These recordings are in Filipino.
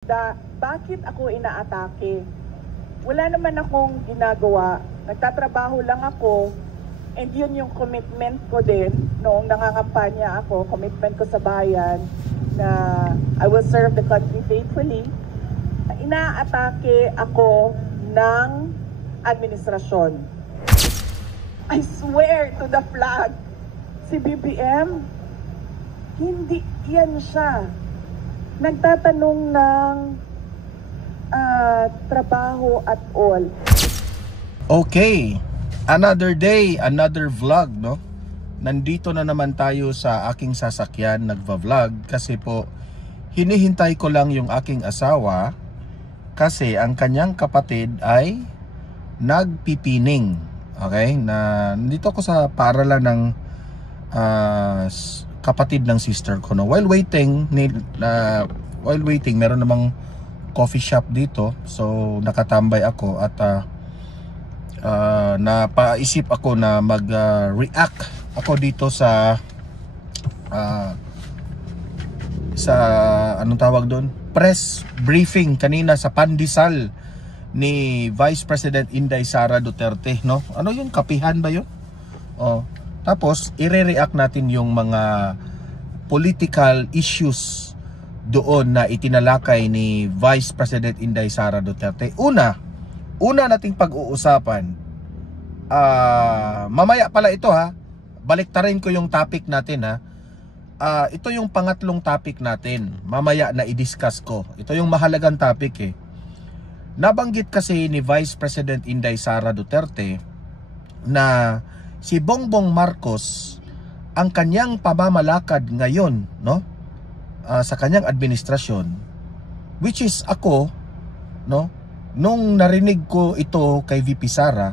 Bakit ako inaatake? Wala naman akong ginagawa. Nagtatrabaho lang ako. And yun yung commitment ko din noong nangangampanya ako, commitment ko sa bayan na I will serve the country faithfully. Inaatake ako ng administrasyon. I swear to the flag, si BBM, hindi yan siya. Nagtatanong ng trabaho at all. Okay, another day, another vlog, no? Nandito na naman tayo sa aking sasakyan, nagva-vlog kasi po hinihintay ko lang yung aking asawa kasi ang kanyang kapatid ay nagpipining. Okay, nandito ako sa paaralan ng kapatid ng sister ko, no? While waiting, meron namang coffee shop dito. So nakatambay ako at napaisip ako na mag-react ako dito sa anong tawag doon? Press briefing kanina sa pandesal ni Vice President Inday Sara Duterte, no? Ano yun? Kapihan ba yun? Oh. Tapos i-react natin yung mga political issues doon na itinalakay ni Vice President Inday Sara Duterte. Una nating pag-uusapan, mamaya pala ito ha, baliktarin ko yung topic natin ha. Ito yung pangatlong topic natin, mamaya na i-discuss ko. Ito yung mahalagang topic eh. Nabanggit kasi ni Vice President Inday Sara Duterte na si Bongbong Marcos ang kanyang pamamalakad ngayon, no? Sa kanyang administrasyon, which is ako, no? Nung narinig ko ito kay VP Sara,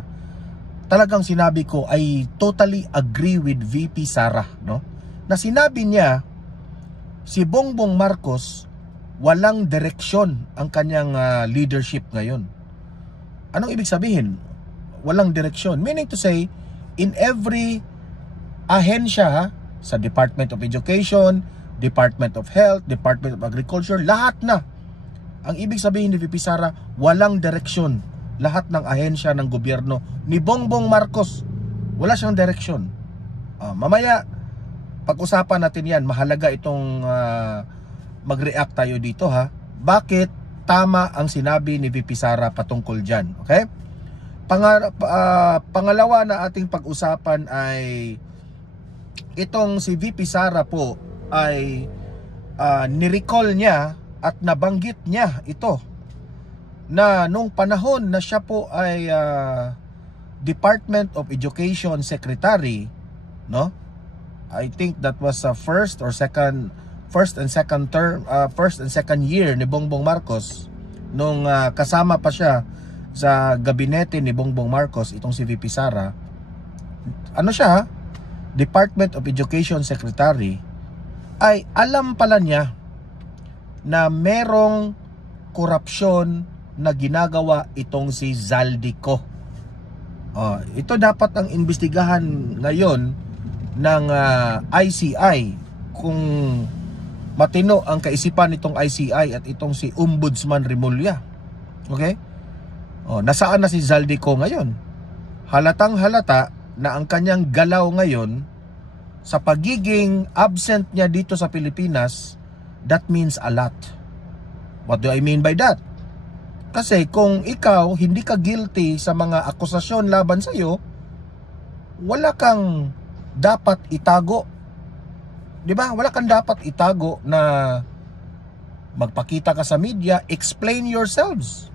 talagang sinabi ko I totally agree with VP Sara, no? Na sinabi niya si Bongbong Marcos walang direksyon ang kanyang leadership ngayon. Anong ibig sabihin? Walang direksyon. Meaning to say, in every ahensya sa Department of Education, Department of Health, Department of Agriculture, lahat na. Ang ibig sabihin ni VP Sara, walang direksyon. Lahat ng ahensya ng gobyerno ni Bongbong Marcos, wala siyang direksyon. Mamaya, pag-usapan natin yan. Mahalaga itong mag-react tayo dito ha. Bakit tama ang sinabi ni VP Sara patungkol dyan? Okay? Pangalawa na ating pag-usapan ay itong si VP Sara po ay nirecall niya at nabanggit niya ito na nung panahon na siya po ay Department of Education Secretary, no? I think that was first and second year ni Bongbong Marcos nung kasama pa siya sa gabinete ni Bongbong Marcos itong si VP Sara. Ano siya? Department of Education Secretary. Ay alam pala niya na merong korupsyon na ginagawa itong si Zaldico. Ito dapat ang imbestigahan ngayon ng ICI kung matino ang kaisipan nitong ICI at itong si Ombudsman Remulla. Okay? Nasaan na si Zaldico ngayon? Halatang halata na ang kanyang galaw ngayon sa pagiging absent niya dito sa Pilipinas, that means a lot. What do I mean by that? Kasi kung ikaw hindi ka guilty sa mga akusasyon laban sa iyo, wala kang dapat itago. 'Di ba? Wala kang dapat itago na magpakita ka sa media, explain yourselves.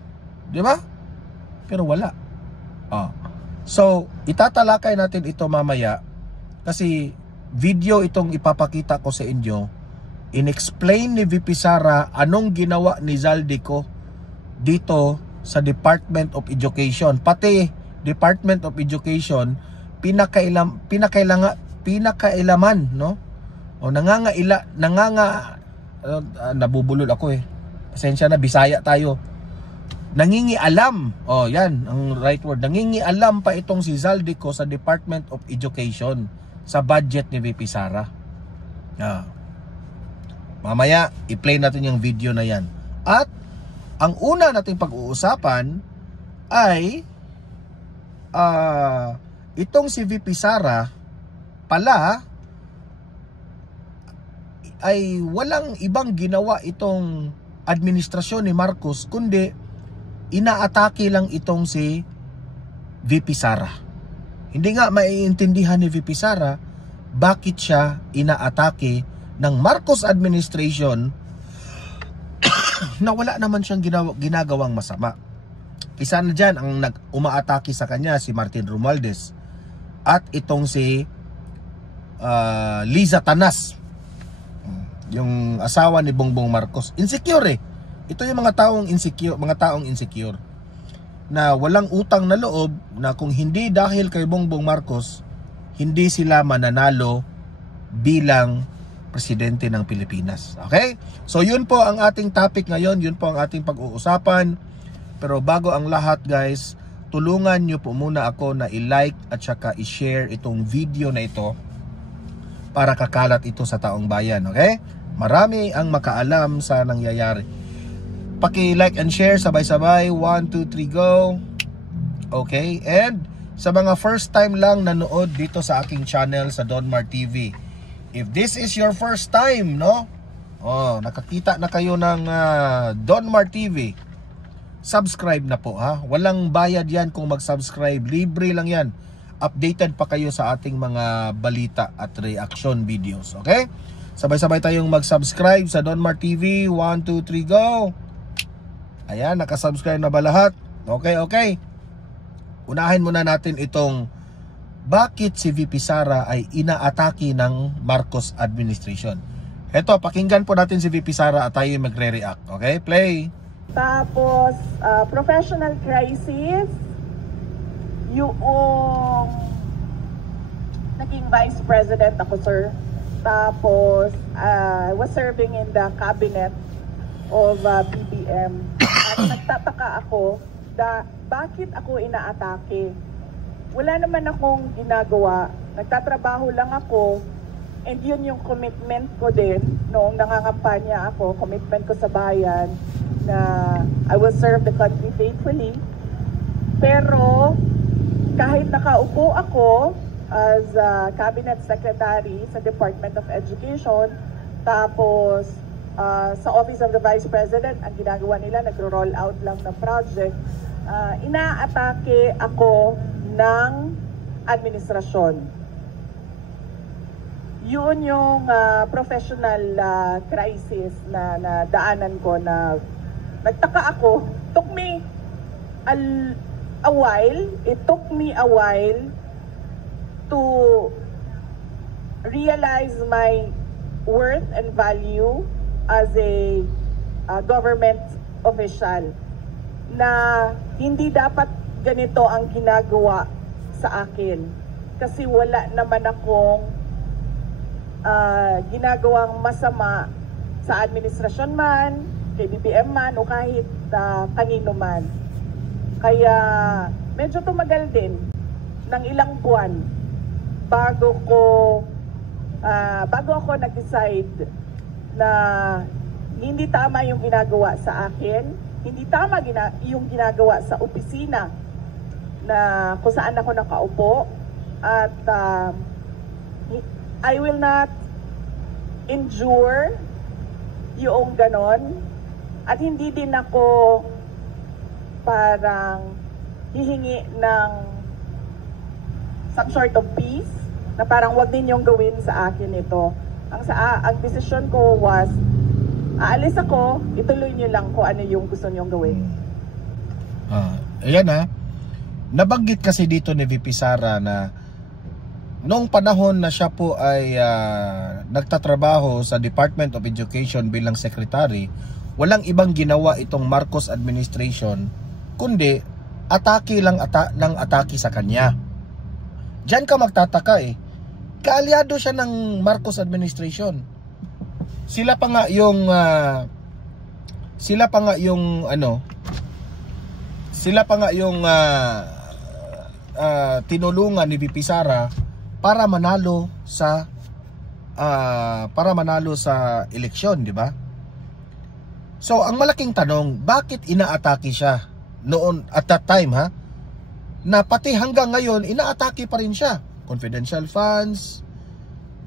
'Di ba? Pero wala. So, itatalakay natin ito mamaya kasi video itong ipapakita ko sa inyo. In-explain ni VP Sara anong ginawa ni Zaldico dito sa Department of Education. Pati Department of Education pinakailaman, no? Nabubulol ako eh. Pasensya na, Bisaya tayo. Nangingialam. Yan ang right word. Nangingialam pa itong si Zaldico sa Department of Education sa budget ni VP Sara. Mamaya i-play natin yung video na yan. At Ang una nating pag-uusapan ay itong si VP Sara pala ay walang ibang ginawa itong administrasyon ni Marcos kundi inaatake lang itong si VP Sara. Hindi nga maiintindihan ni VP Sara bakit siya inaatake ng Marcos administration na wala naman siyang ginagawang masama. Isa na dyan ang umaatake sa kanya si Martin Romualdez at itong si Liza Tanas, yung asawa ni Bongbong Marcos. Insecure eh. Ito yung mga taong insecure na walang utang na loob, na kung hindi dahil kay Bongbong Marcos hindi sila mananalo bilang presidente ng Pilipinas. Okay? So yun po ang ating topic ngayon, yun po ang ating pag-uusapan. Pero bago ang lahat guys, tulungan nyo po muna ako na i-like at saka i-share itong video na ito para kakalat ito sa taong bayan. Okay? Marami ang makaalam sa nangyayari. Paki-like and share sabay-sabay. 1, 2, 3, go. Okay? And sa mga first time lang nanood dito sa aking channel sa Donmar TV, if this is your first time, no? Nakakita na kayo ng Donmar TV. Subscribe na po ha. Walang bayad yan kung mag-subscribe. Libre lang yan. Updated pa kayo sa ating mga balita at reaction videos. Okay? Sabay-sabay tayong mag-subscribe sa Donmar TV. 1, 2, 3, go. Ayan, nakasubscribe na ba lahat? Okay. Unahin muna natin itong bakit si VP Sara ay inaatake ng Marcos administration. Eto, pakinggan po natin si VP Sara at tayo magre-react. Okay, play. Tapos, professional crisis, yung naging vice president ako, sir. Tapos, I was serving in the cabinet of BBM. At nagtataka ako, bakit ako inaatake? Wala naman akong ginagawa. Nagtatrabaho lang ako. And yun yung commitment ko din noong nangangampanya ako, commitment ko sa bayan na I will serve the country faithfully. Pero kahit nakaupo ako as cabinet secretary sa Department of Education, tapos sa Office of the Vice President, ang ginagawa nila, nagro-roll out lang ng project, inaatake ako ng administrasyon. Yun yung professional crisis na daanan ko, na nagtaka ako. Took me a while. It took me a while to realize my worth and value as a government official, na hindi dapat ganito ang ginagawa sa akin. Kasi wala naman akong ginagawang masama sa administrasyon man, kay BBM man, o kahit kanino man. Kaya medyo tumagal din ng ilang buwan bago ako nag-decide na hindi tama yung ginagawa sa akin, hindi tama yung ginagawa sa opisina na kung saan ako nakaupo, at I will not endure yung ganon, at hindi din ako parang hihingi ng some sort of peace na parang wag ninyong gawin sa akin ito. Ang decision ko was, aalis ako, ituloy niyo lang kung ano yung gusto niyong gawin. Ayan nabanggit kasi dito ni VP Sara na noong panahon na siya po ay nagtatrabaho sa Department of Education bilang secretary, walang ibang ginawa itong Marcos administration kundi atake lang ng atake sa kanya. Diyan ka magtataka kaalyado siya ng Marcos administration. Sila pa nga yung tinulungan ni VP Sara para manalo sa eleksyon, di ba? So, ang malaking tanong, bakit inaatake siya noon at that time, ha? Na pati hanggang ngayon, inaatake pa rin siya. Confidential funds,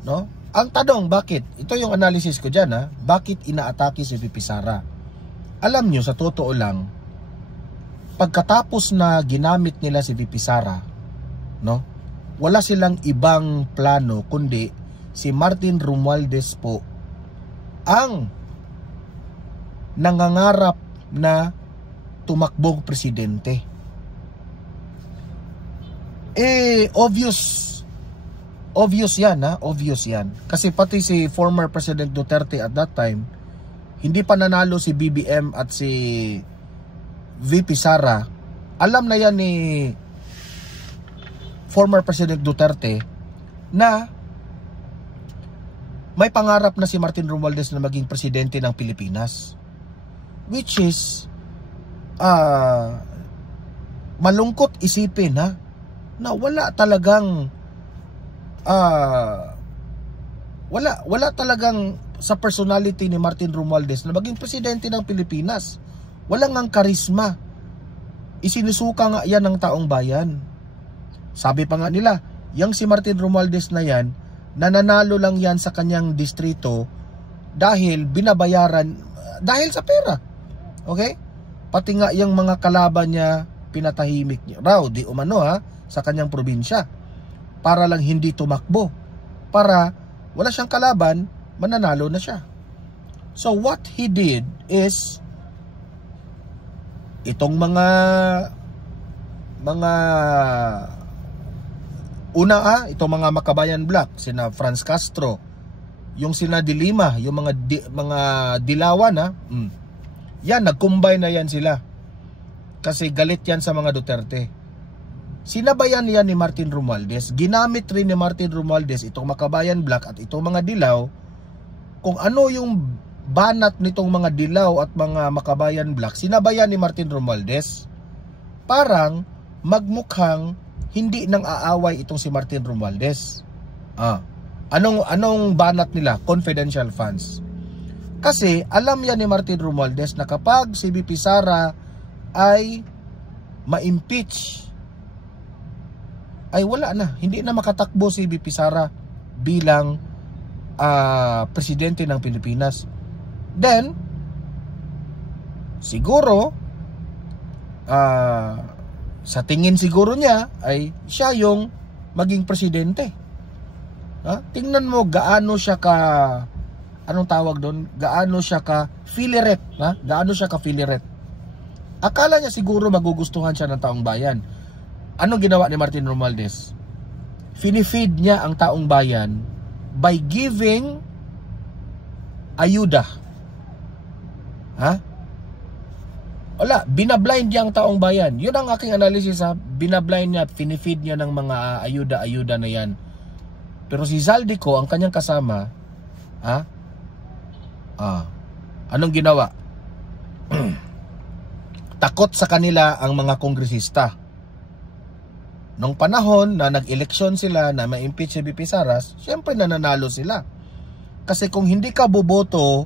no? Ang tanong, bakit? Ito yung analysis ko dyan, ha? Bakit inaatake si VP Sara? Alam nyo, sa totoo lang, pagkatapos na ginamit nila si VP Sara, no? Wala silang ibang plano, kundi si Martin Romualdez po ang nangangarap na tumakbong presidente. Obvious yan, ha? Obvious yan. Kasi pati si former President Duterte at that time, hindi pa nanalo si BBM at si VP Sara. Alam na yan ni former President Duterte na may pangarap na si Martin Romualdez na maging presidente ng Pilipinas. Which is malungkot isipin, ha, na wala talagang sa personality ni Martin Romualdez na maging presidente ng Pilipinas. Walang ang karisma. Isinusuka nga yan ng taong bayan. Sabi pa nga nila, yang si Martin Romualdez na yan, nananalo lang yan sa kanyang distrito dahil binabayaran, dahil sa pera. Okay? Pati nga yung mga kalaban niya, pinatahimik niya raw, di umano, ha, sa kanyang probinsya. Para lang hindi tumakbo. Para wala siyang kalaban, mananalo na siya. So what he did is, itong mga itong mga Makabayan Black, sina Franz Castro, yung sina Dilima, yung mga Dilawan, ha, yan, nag-combine na yan sila. Kasi galit yan sa mga Duterte. Sinabayan yan ni Martin Romualdez. Ginamit rin ni Martin Romualdez itong Makabayan Black at itong mga Dilaw. Kung ano yung banat nitong mga Dilaw at mga Makabayan Black, sinabayan ni Martin Romualdez. Parang magmukhang hindi nang aaway itong si Martin Romualdez. Anong banat nila? Confidential funds. Kasi alam yan ni Martin Romualdez na kapag si VP Sara ay ma-impeach, ay wala na. Hindi na makatakbo si VP Sara bilang presidente ng Pilipinas. Then, siguro, sa tingin siguro niya, ay siya yung maging presidente. Tingnan mo gaano siya anong tawag doon? Gaano siya ka filiret, ha? Gaano siya ka filiret. Akala niya siguro magugustuhan siya ng taong bayan. Anong ginawa ni Martin Romualdez? Finifeed niya ang taong bayan by giving ayuda. Ha? Wala, binablind niya ang taong bayan. Yun ang aking analysis, ha? Binablind niya, finifeed niya ng mga ayuda-ayuda na yan. Pero si Zaldico, ang kanyang kasama, ha? Anong ginawa? Takot sa kanila ang mga kongresista. Nung panahon na nag-eleksyon sila na ma-impeach si VP Sara, syempre nananalo sila. Kasi kung hindi ka boboto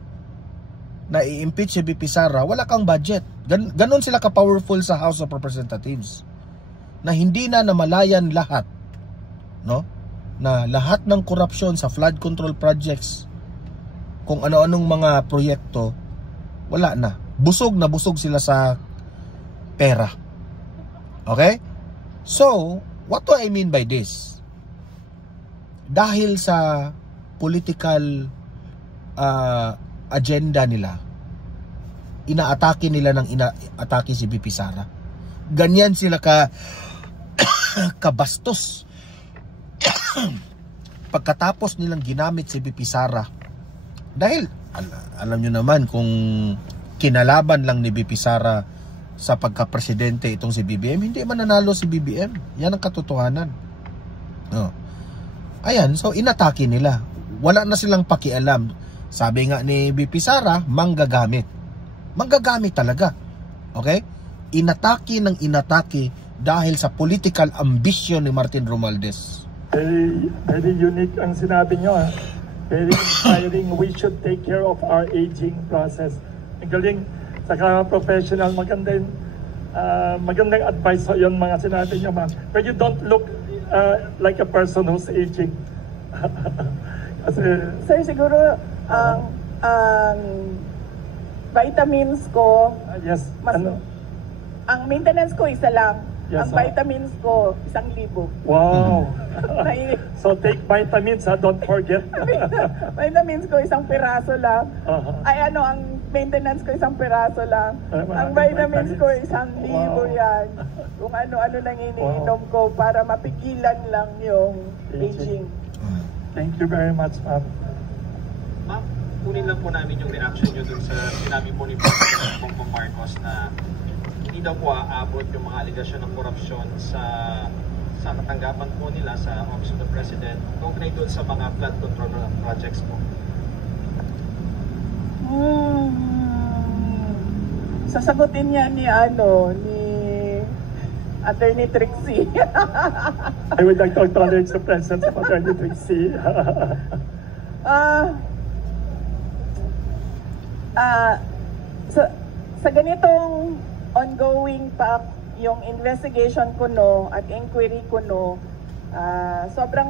na i-impeach si VP Sara, wala kang budget. Ganon sila ka-powerful sa House of Representatives. Na hindi na namalayan lahat, no? Na lahat ng korupsyon sa flood control projects, kung ano-anong mga proyekto, wala na. Busog na busog sila sa pera. Okay? So, what do I mean by this? Dahil sa political agenda nila, inaatake nila ng inaatake si VP Sara. Ganyan sila kabastos. Pagkatapos nilang ginamit si VP Sara, dahil alam nyo naman kung kinalaban lang ni VP Sara sa pagka-presidente itong si BBM, hindi mananalo si BBM. Yan ang katotohanan. Ayan, so inatake nila. Wala na silang pakialam. Sabi nga ni VP Sara, manggagamit. Manggagamit talaga. Okay? Inatake ng inatake dahil sa political ambition ni Martin Romualdez. Very unique ang sinabi nyo, ha? Very inspiring. We should take care of our aging process. Ang galing, saka professional, magandang advice so yun mga sinabi niyo, ma'am. But you don't look like a person who's aging. Kasi, Sir, siguro ang vitamins ko, yes, mas, ang maintenance ko isa lang. Yes, Ang vitamins ko 1,000. wow. Nai- So take vitamins, don't forget. vitamins ko 1 piraso lang. Uh-huh. Ay ang maintenance ko 1 piraso lang. Ang maraming vitamins ko vitamins. 1,000 Wow. yan. Kung ano-ano lang iniinom ko para mapigilan lang yung aging. Thank you very much, ma'am. Ma'am, kunin lang po namin yung reaction nyo dun sa sinabi po ni President Bongbong Marcos na hindi daw po aabot yung mga aligasyon ng korupsyon sa katanggapan po nila sa Office of the President kaugnay doon sa mga flood control projects po. Sasagutin niya ni Attorney Trixie. I would like to acknowledge the presence of Attorney Trixie. Sa ganitong ongoing pa yung investigation ko at inquiry ko sobrang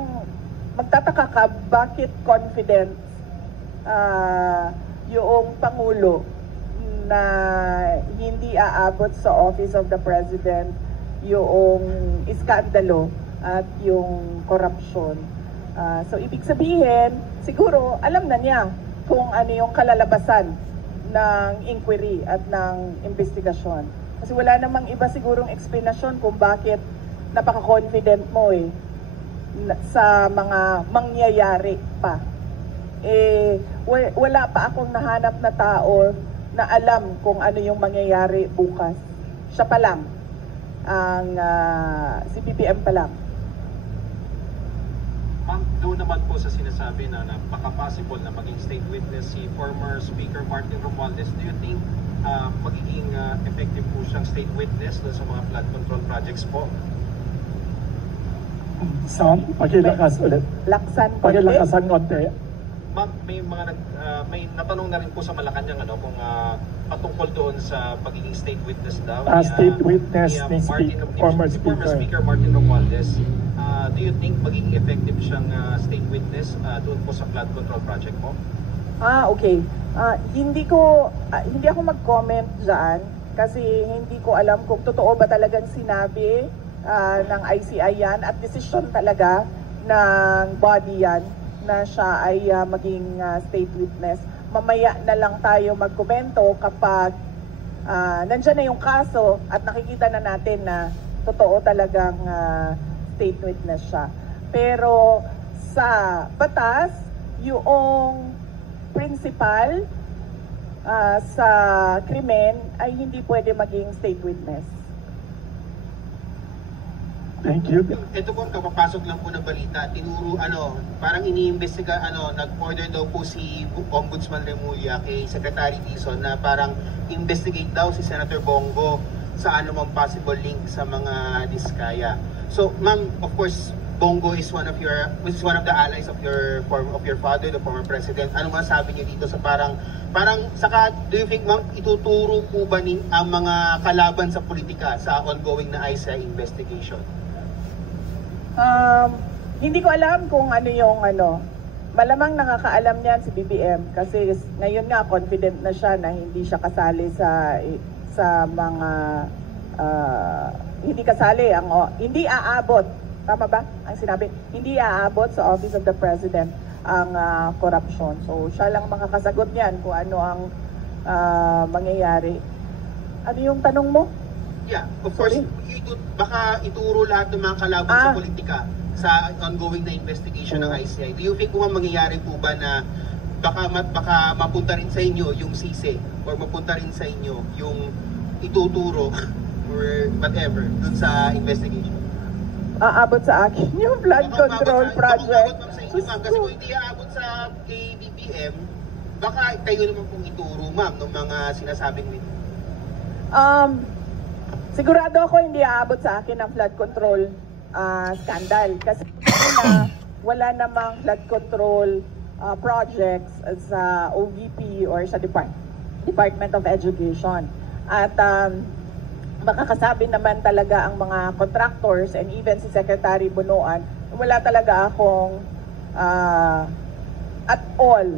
magtataka ka bakit confident yung Pangulo na hindi aabot sa Office of the President yung iskandalo at yung corruption. So ibig sabihin, siguro alam na niya kung ano yung kalalabasan ng inquiry at ng investigasyon. Kasi wala namang iba sigurong explanation kung bakit napaka-confident mo sa mga mangyayari pa. Wala pa akong nahanap na tao na alam kung ano yung mangyayari bukas. Siya pa lang. Si BBM pa lang. Ma'am, doon naman po sa sinasabi na napaka-possible na maging state witness si former Speaker Martin Romualdez. Do you think magiging effective po siyang state witness doon sa mga flood control projects po? Sam, pakilakas ulit. Laksan ko. Pakilakasan konti. Ma'am, may natanong na rin po sa Malacanang kung patungkol doon sa pagiging state witness daw. State witness ni former Speaker Martin Romualdez. Do you think magiging effective siyang state witness doon po sa flood control project po? Okay. Hindi ako mag-comment dyan kasi hindi ko alam kung totoo ba talagang sinabi ng ICI yan at decision talaga ng body yan na siya ay maging state witness. Mamaya na lang tayo magkomento kapag nandyan na yung kaso at nakikita na natin na totoo talagang state witness siya. Pero sa batas, yung principal sa krimen ay hindi pwede maging state witness. Thank you. Ito po, kapapasok lang po ng balita. Tinuro, parang iniimbestiga, nag-order daw po si Ombudsman Remulla kay Secretary Dizon na parang investigate daw si Senator Bongo sa anumang possible link sa mga diskaya. So, ma'am, of course, Bongo is one of the allies of your father, the former president. Ano masasabi niyo dito sa parang saka do you think, ma'am, ituturo po ba ang mga kalaban sa politika sa ongoing na ICI investigation? Hindi ko alam kung ano yung malamang nakakaalam niyan si BBM kasi ngayon nga confident na siya na hindi siya kasali sa mga hindi aabot, tama ba ang sinabi? Hindi aabot sa Office of the President ang corruption. So siya lang makakasagot niyan kung ano ang mangyayari. Ano yung tanong mo? Yeah, of course, baka ituro lahat ng mga kalaban sa politika sa ongoing na investigation ng ICI. Do you think kung mangyayari po ba na baka mapunta rin sa inyo yung sisi or mapunta rin sa inyo yung ituturo or whatever dun sa investigation? Aabot sa akin yung flood control project. Kasi kung hindi aabot sa KBBM, baka kayo naman pong ituro, ma'am, ng mga sinasabing witness. Sigurado ako hindi aabot sa akin ang flood control scandal kasi wala namang flood control projects sa OVP or sa department. Department of Education. At makakasabi naman talaga ang mga contractors and even si Secretary Bunuan, wala talaga akong at all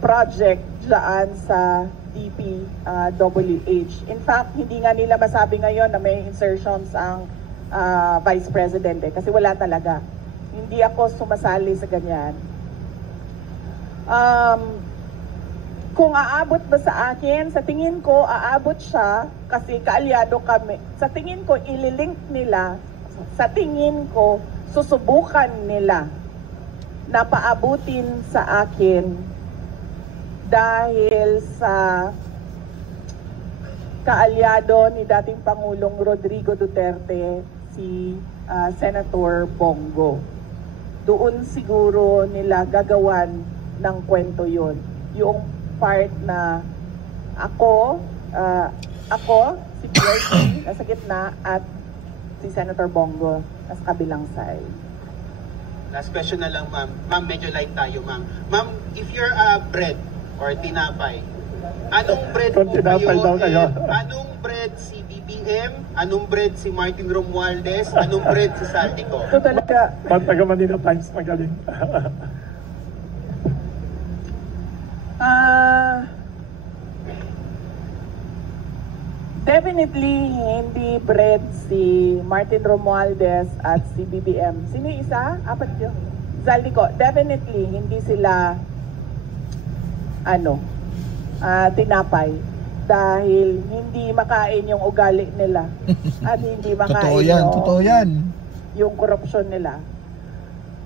project dyan sa DPWH. In fact, hindi nga nila masabi ngayon na may insertions ang Vice President kasi wala talaga. Hindi ako sumasali sa ganyan. Kung aabot ba sa akin, sa tingin ko aabot siya kasi kaalyado kami. Sa tingin ko ililink nila, sa tingin ko susubukan nila na paabutin sa akin dahil sa kaalyado ni dating Pangulong Rodrigo Duterte, si Senator Bongo. Doon siguro nila gagawan ng kwento yun. Yung part na ako, si PRC nasa gitna at si Senator Bongo nasa kabilang side. Last question na lang, ma'am. Ma'am, medyo light tayo, ma'am. Ma'am, if you're bread or tinapay, anong bread po kayo? Anong bread si BBM? Anong bread si Martin Romualdez? Anong bread si Saldico? Ito talaga. Taga Manila Times, magaling. Definitely hindi bread si Martin Romualdez at si BBM. Sino yung isa? Apat yun. Zaldico. Definitely hindi sila tinapay dahil hindi makain yung ugali nila at hindi makain totoo yan. Yung korupsyon nila.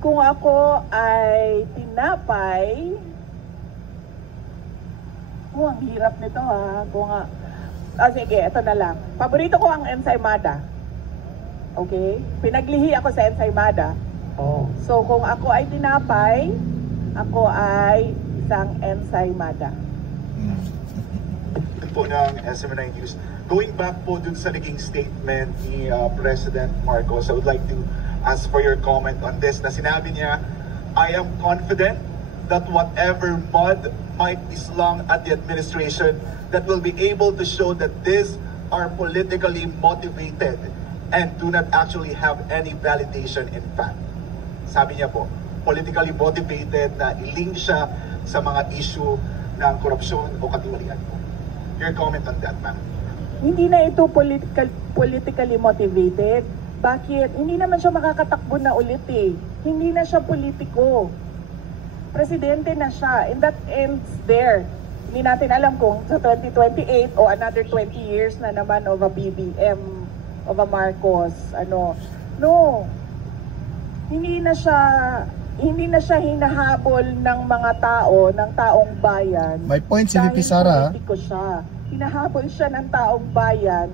Kung ako ay tinapay, ang hirap nito sige, ito na lang. Paborito ko ang ensaymada. Okay? Pinaglihi ako sa ensaymada. Oh. So, kung ako ay tinapay, ako ay isang ensaymada. Po ng SMNI News. Going back po dun sa naging statement ni President Marcos, I would like to ask for your comment on this na sinabi niya, I am confident that whatever mud might be slung at the administration, that will be able to show that these are politically motivated and do not actually have any validation in fact. Sabi niya po, politically motivated na ilink siya sa mga issue ng korupsyon o katiwalian po. Your comment on that, ma'am? Hindi na ito politically motivated. Bakit? Hindi naman siya makakatakbo na ulit eh. Hindi na siya politiko. Presidente na siya. And that ends there. Hindi natin alam kung sa 2028 o another 20 years na naman of a BBM, of a Marcos, No. Hindi na siya hinahabol ng mga tao, ng taong bayan. May point si VP Sara. Politiko siya. Hinahabol siya ng taong bayan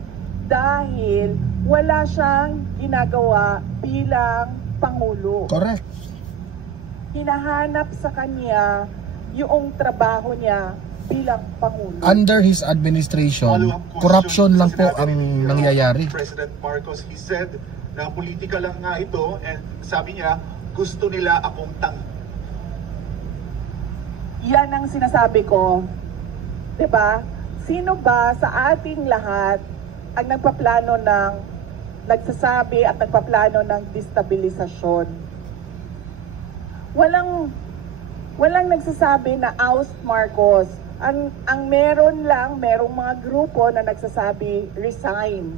dahil wala siyang ginagawa bilang Pangulo. Correct. Hinahanap sa kanya yung trabaho niya bilang Pangulo. Under his administration, corruption lang po ang nangyayari. President Marcos, he said na politika lang nga ito and sabi niya, gusto nila akong Yan ang sinasabi ko. 'Di ba? Sino ba sa ating lahat ang nagsasabi at nagpaplano ng destabilisasyon? Walang nagsasabi na oust Marcos. Ang merong mga grupo na nagsasabi resign.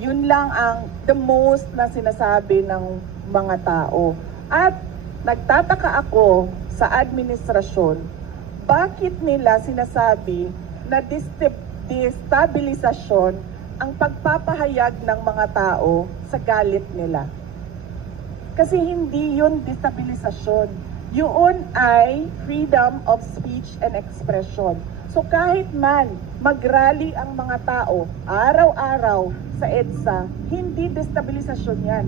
Yun lang ang the most na sinasabi ng mga tao. At nagtataka ako sa administrasyon, bakit nila sinasabi na destabilisasyon ang pagpapahayag ng mga tao sa galit nila? Kasi hindi yun destabilisasyon. Yun ay freedom of speech and expression. So kahit man mag-rally ang mga tao araw-araw sa EDSA, hindi destabilisasyon yan.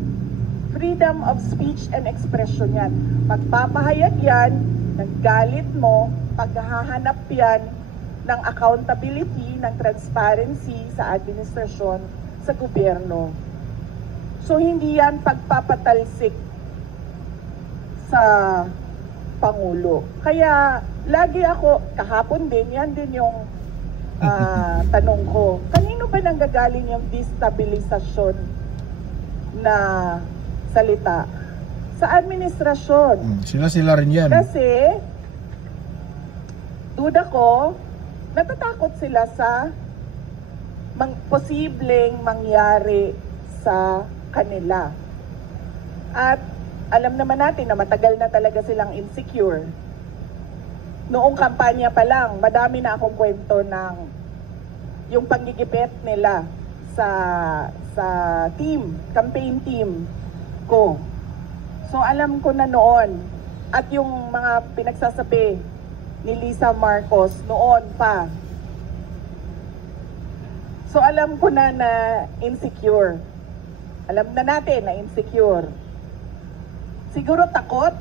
Freedom of speech and expression yan. Pagpapahayag yan ng galit mo, paghahanap yan ng accountability, ng transparency sa administrasyon, sa gobyerno. So hindi yan pagpapatalsik sa Pangulo. Kaya lagi ako, kahapon din, yan din yung tanong ko. Kanino ba nanggagaling yung destabilisasyon na salita? Sa administrasyon. Sila rin yan. Kasi, duda ko, natatakot sila sa posibleng mangyari sa kanila. At alam naman natin na matagal na talaga silang insecure. Noong kampanya pa lang, madami na akong kwento ng yung panggigipit nila sa campaign team ko. So alam ko na noon, at yung mga pinagsasabi ni Lisa Marcos noon pa. So alam ko na insecure. Alam na natin na insecure. Siguro takot.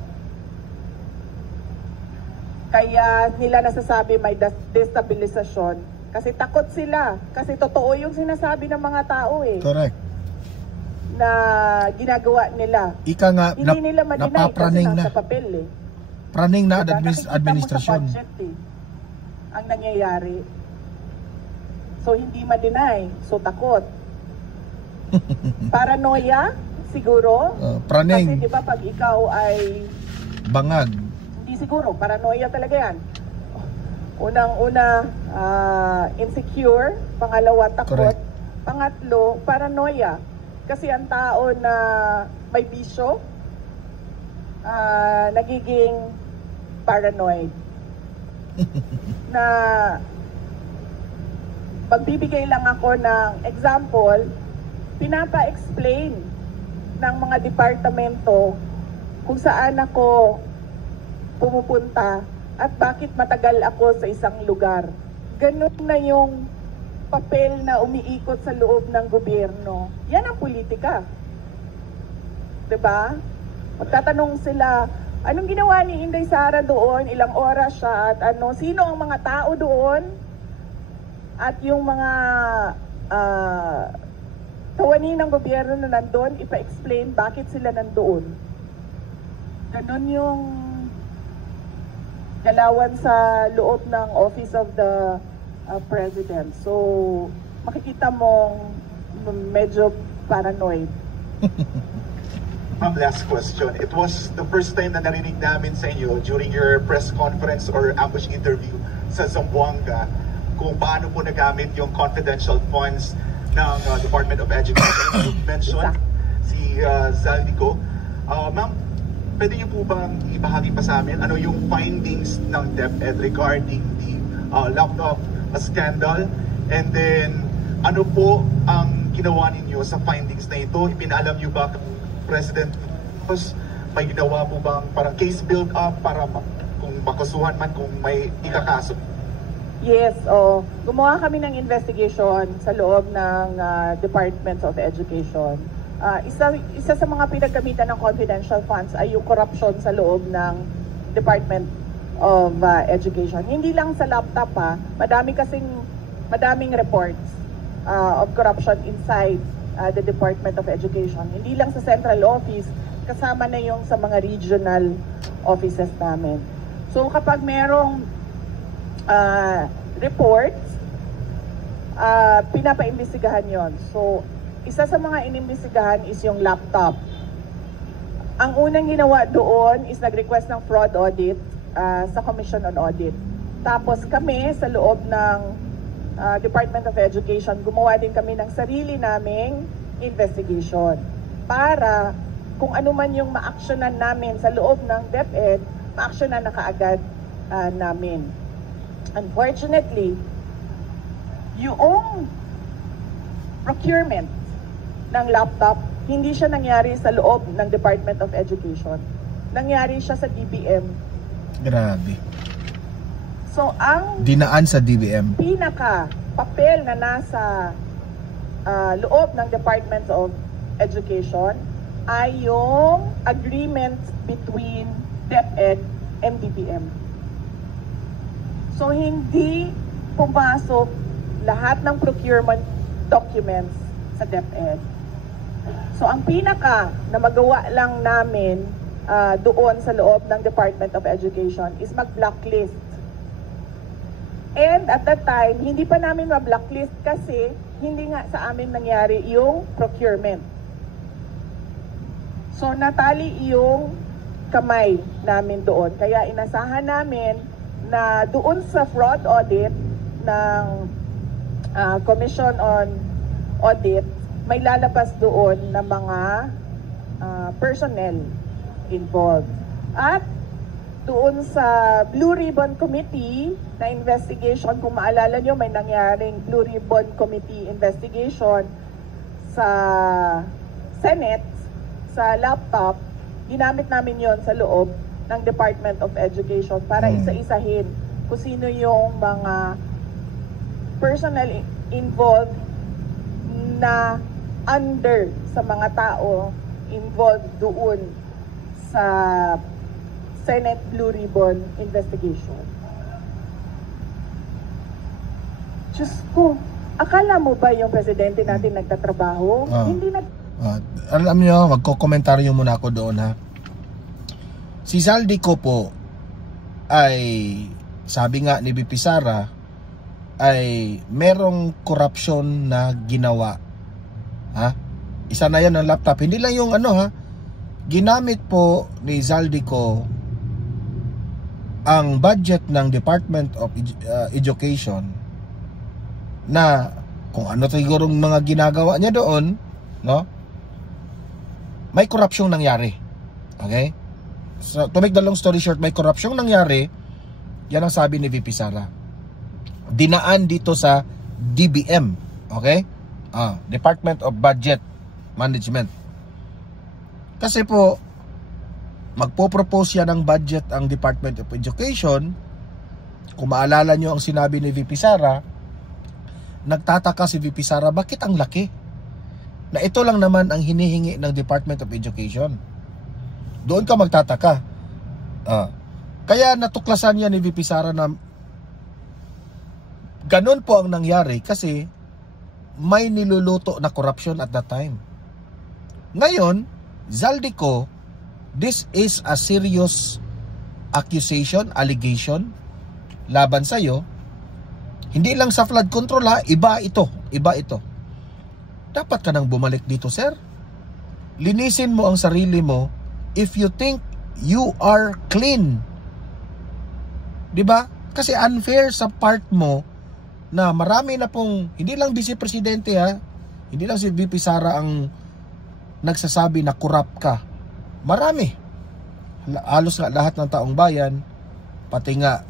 Kaya nila nasasabi may destabilisasyon. Kasi takot sila. Kasi totoo yung sinasabi ng mga tao eh. Correct. Na ginagawa nila. Ika nga, Hindi nila ma-deny kasi napapraning na. nasa papel eh. Praning na Diba? Nakikita mo sa administrasyon. budget eh, ang nangyayari. So hindi ma-deny. So takot. Paranoia, siguro. Praning. Kasi di ba pag ikaw ay Bangag. hindi siguro, paranoia talaga yan. Unang-una, insecure. Pangalawa, takot. Correct. Pangatlo, paranoia. Kasi ang tao na may bisyo, nagiging paranoid. Na magbibigay lang ako ng example, pinapa-explain ng mga departamento kung saan ako pumupunta at bakit matagal ako sa isang lugar. Ganun na yung papel na umiikot sa loob ng gobyerno. Yan ang politika. Diba? Magtatanong sila, anong ginawa ni Inday Sara doon? Ilang oras siya? At sino ang mga tao doon? At yung mga kawani ng gobyerno na nandun, ipa-explain bakit sila nandoon. Ganun yung galawan sa loob ng Office of the President. So, makikita mong medyo paranoid. Ma'am, last question. It was the first time na narinig namin sa inyo during your press conference or ambush interview sa Zamboanga kung paano po nagamit yung confidential funds ng Department of Education. You mentioned si Zaldico. Ma'am, pwede niyo po bang ibahagi pa sa amin ano yung findings ng DepEd regarding the laptop scandal? And then, ano po ang ginawa ninyo sa findings na ito? Ipinaalam niyo ba President Marcos? May ginawa po bang parang case build-up para kung makasuhan man kung may ikakaso? Yes, gumawa kami ng investigation sa loob ng Department of Education. Isa sa mga pinagamitan ng confidential funds ay yung corruption sa loob ng Department of Education. Hindi lang sa laptop madaming reports of corruption inside the Department of Education. Hindi lang sa central office, kasama na yung sa mga regional offices namin. So kapag merong reports, pinapa-imbestigahan yon. So, isa sa mga inimbestigahan is yung laptop. Ang unang ginawa doon is nag-request ng fraud audit sa Commission on Audit. Tapos kami sa loob ng Department of Education, gumawa din kami ng sarili naming investigation para kung ano man yung ma-actionan namin sa loob ng DepEd, ma-actionan na kaagad namin. Unfortunately, yung procurement ng laptop, hindi siya nangyari sa loob ng Department of Education. Nangyari siya sa DBM. Grabe. So, ang Dinaan sa DBM. pinaka-papel na nasa loob ng Department of Education ay yung agreement between DepEd and DBM. So, hindi pumasok lahat ng procurement documents sa DepEd. So, ang pinaka na magawa lang namin doon sa loob ng Department of Education is mag-blacklist And at that time, hindi pa namin ma-blacklist kasi hindi nga sa amin nangyari yung procurement. So natali yung kamay namin doon. Kaya inasahan namin na doon sa fraud audit ng Commission on Audit, may lalabas doon na mga personnel involved. At doon sa Blue Ribbon Committee na investigation, kung maalala nyo, may nangyaring Blue Ribbon Committee investigation sa Senate, sa laptop, ginamit namin yon sa loob ng Department of Education para isa-isahin kung sino yung mga personnel involved na under sa mga tao involved doon sa Senate Blue Ribbon investigation. Diyos ko, akala mo ba yung presidente natin nagtatrabaho? Hindi alam nyo, magkokomentaryo muna ako doon, ha. Si Zaldico po ay, sabi nga ni VP Sara, ay merong corruption na ginawa, ha. Isa na yan ang laptop, hindi lang yung ano, ha. Ginamit po ni Zaldico ang budget ng Department of Education na kung ano sigurong mga ginagawa niya doon, no? May corruption nangyari. Okay? So, to make the long story short, may corruption nangyari. Yan ang sabi ni VP Sara. Dinaan dito sa DBM. Okay? Department of Budget Management. Kasi po, magpo-propose yan ng budget ang Department of Education. Kung maalala nyo ang sinabi ni VP Sara, nagtataka si VP Sara, bakit ang laki? Na ito lang naman ang hinihingi ng Department of Education. Doon ka magtataka. Kaya natuklasan niya ni VP Sara na ganun po ang nangyari kasi may niluluto na corruption at that time. Ngayon, Zaldico, this is a serious accusation, allegation laban sa'yo. Hindi lang sa flood control, ha, iba ito. Dapat ka nang bumalik dito, sir. Linisin mo ang sarili mo if you think you are clean. 'Di ba? Kasi unfair sa part mo na marami na pong, hindi lang Vice Presidente, ha, hindi lang si VP Sara ang nagsasabi na corrupt ka. Marami. Halos nga lahat ng taong bayan, pati nga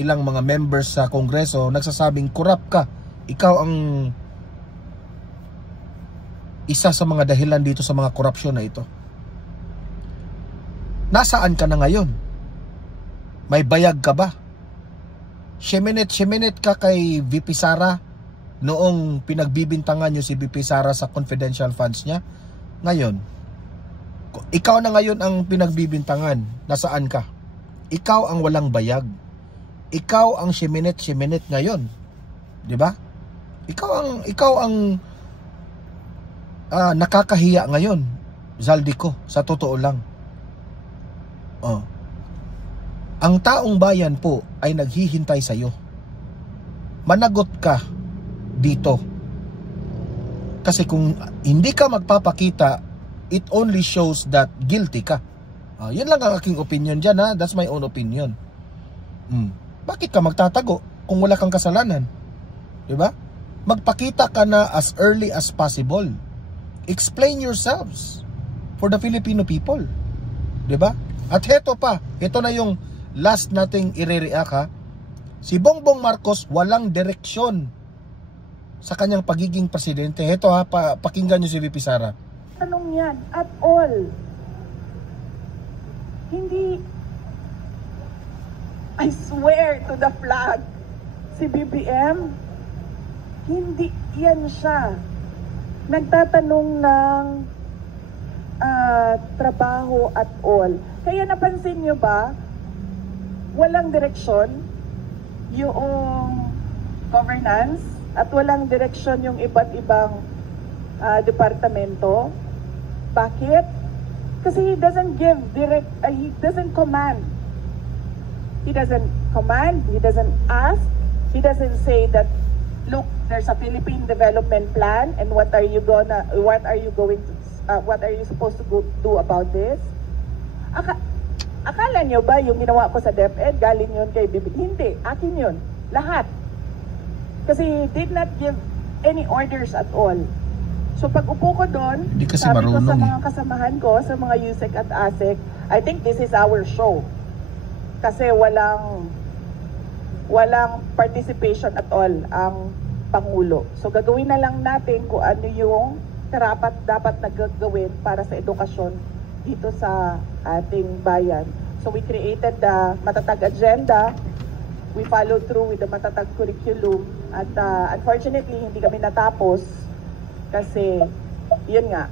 ilang mga members sa Kongreso nagsasabing corrupt ka. Ikaw ang isa sa mga dahilan dito sa mga korupsyon na ito. Nasaan ka na ngayon? May bayag ka ba? Sheminit ka kay VP Sara noong pinagbibintangan nyo si VP Sara sa confidential funds niya. Ngayon, ikaw na ngayon ang pinagbibintangan. Nasaan ka? Ikaw ang walang bayag. Ikaw ang sheminit ngayon. 'Di ba? Ikaw ang nakakahiya ngayon, Zaldico, sa totoo lang. Ang taong bayan po ay naghihintay sa iyo. Managot ka dito. Kasi kung hindi ka magpapakita, it only shows that guilty ka. Yan lang ang aking opinion dyan, ha. That's my own opinion. Bakit ka magtatago kung wala kang kasalanan? Diba? Magpakita ka na as early as possible. Explain yourselves for the Filipino people. Diba? At heto pa, ito na yung last nating i-react, ha. Si Bongbong Marcos walang direksyon sa kanyang pagiging presidente. Heto, ha, pakinggan nyo si VP Sara. Tanong yan, at all. Hindi, I swear to the flag, si BBM, hindi yan siya nagtatanong ng trabaho at all. Kaya napansin nyo ba, walang direksyon yung governance at walang direksyon yung iba't ibang departamento. Bakit? Kasi he doesn't give direct, he doesn't command. He doesn't command. He doesn't ask. He doesn't say that, look, there's a Philippine development plan, and what are you supposed to do about this? Akala nyo ba yung ginawa ko sa DepEd, galing yun kay Bibi? Hindi, akin yun. Lahat. Kasi he did not give any orders at all. So pag upo ko doon, sabi ko sa mga kasamahan ko, sa mga USEC at ASEC, I think this is our show. Kasi walang participation at all ang Pangulo. So gagawin na lang natin kung ano yung dapat nagagawin para sa edukasyon dito sa ating bayan. So we created the Matatag Agenda. We followed through with the Matatag Curriculum. At unfortunately, hindi kami natapos kasi, yun nga,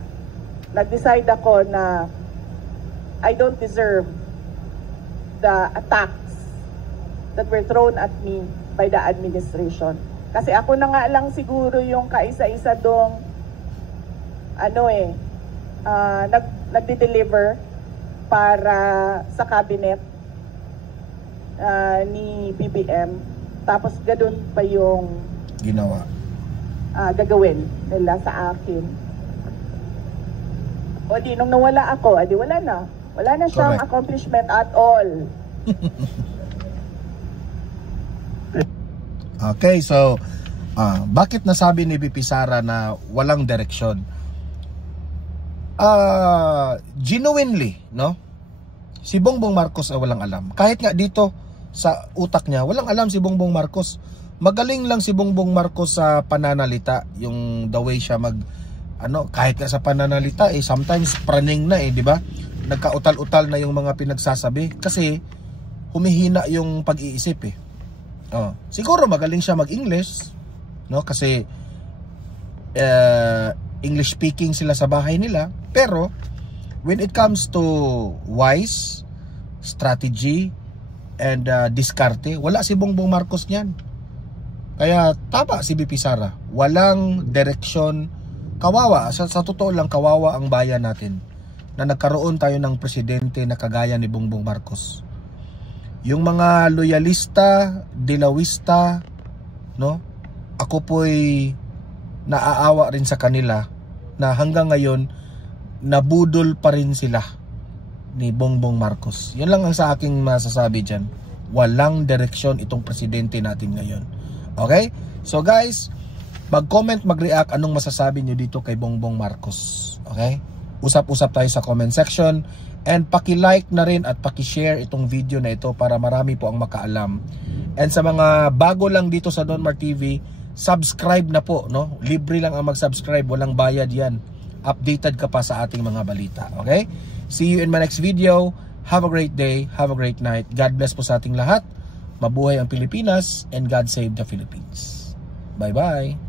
nag-decide ako na I don't deserve the attacks that were thrown at me by the administration. Kasi ako na nga lang siguro yung kaisa-isa dong nagde-deliver para sa cabinet ni BBM. Tapos ganun pa yung ginawa. Gagawin nila sa akin. O di, nung nawala ako, adi wala na. Wala na siyang accomplishment at all. Okay, so bakit nasabi ni VP Sara na walang direksyon? Genuinely, no? Si Bongbong Marcos ay walang alam. Kahit nga dito sa utak niya, walang alam si Bongbong Marcos. Magaling lang si Bongbong Marcos sa pananalita, yung the way siya kahit nga sa pananalita sometimes praning na di ba? Nagkautal-utal na yung mga pinagsasabi kasi humihina yung pag-iisip siguro magaling siya mag-English, no? Kasi English speaking sila sa bahay nila, pero when it comes to wise strategy and diskarte, wala si Bongbong Marcos niyan. Kaya tama si VP Sara, walang direksyon. Kawawa, sa totoo lang kawawa ang bayan natin na nagkaroon tayo ng presidente na kagaya ni Bongbong Marcos. Yung mga loyalista, dilawista, no? Ako po'y naaawa rin sa kanila na hanggang ngayon nabudol pa rin sila ni Bongbong Marcos. Yan lang ang sa aking masasabi dyan. Walang direksyon itong presidente natin ngayon. Okay? So guys, mag-comment, mag-react anong masasabi nyo dito kay Bongbong Marcos. Okay? Usap-usap tayo sa comment section. And paki-like na rin at paki-share itong video na ito para marami po ang makaalam. And sa mga bago lang dito sa Don Mar TV, subscribe na po, no? Libre lang ang mag-subscribe, walang bayad yan. Updated ka pa sa ating mga balita. Okay? See you in my next video. Have a great day. Have a great night. God bless po sa ating lahat. Mabuhay ang Pilipinas and God save the Philippines. Bye-bye.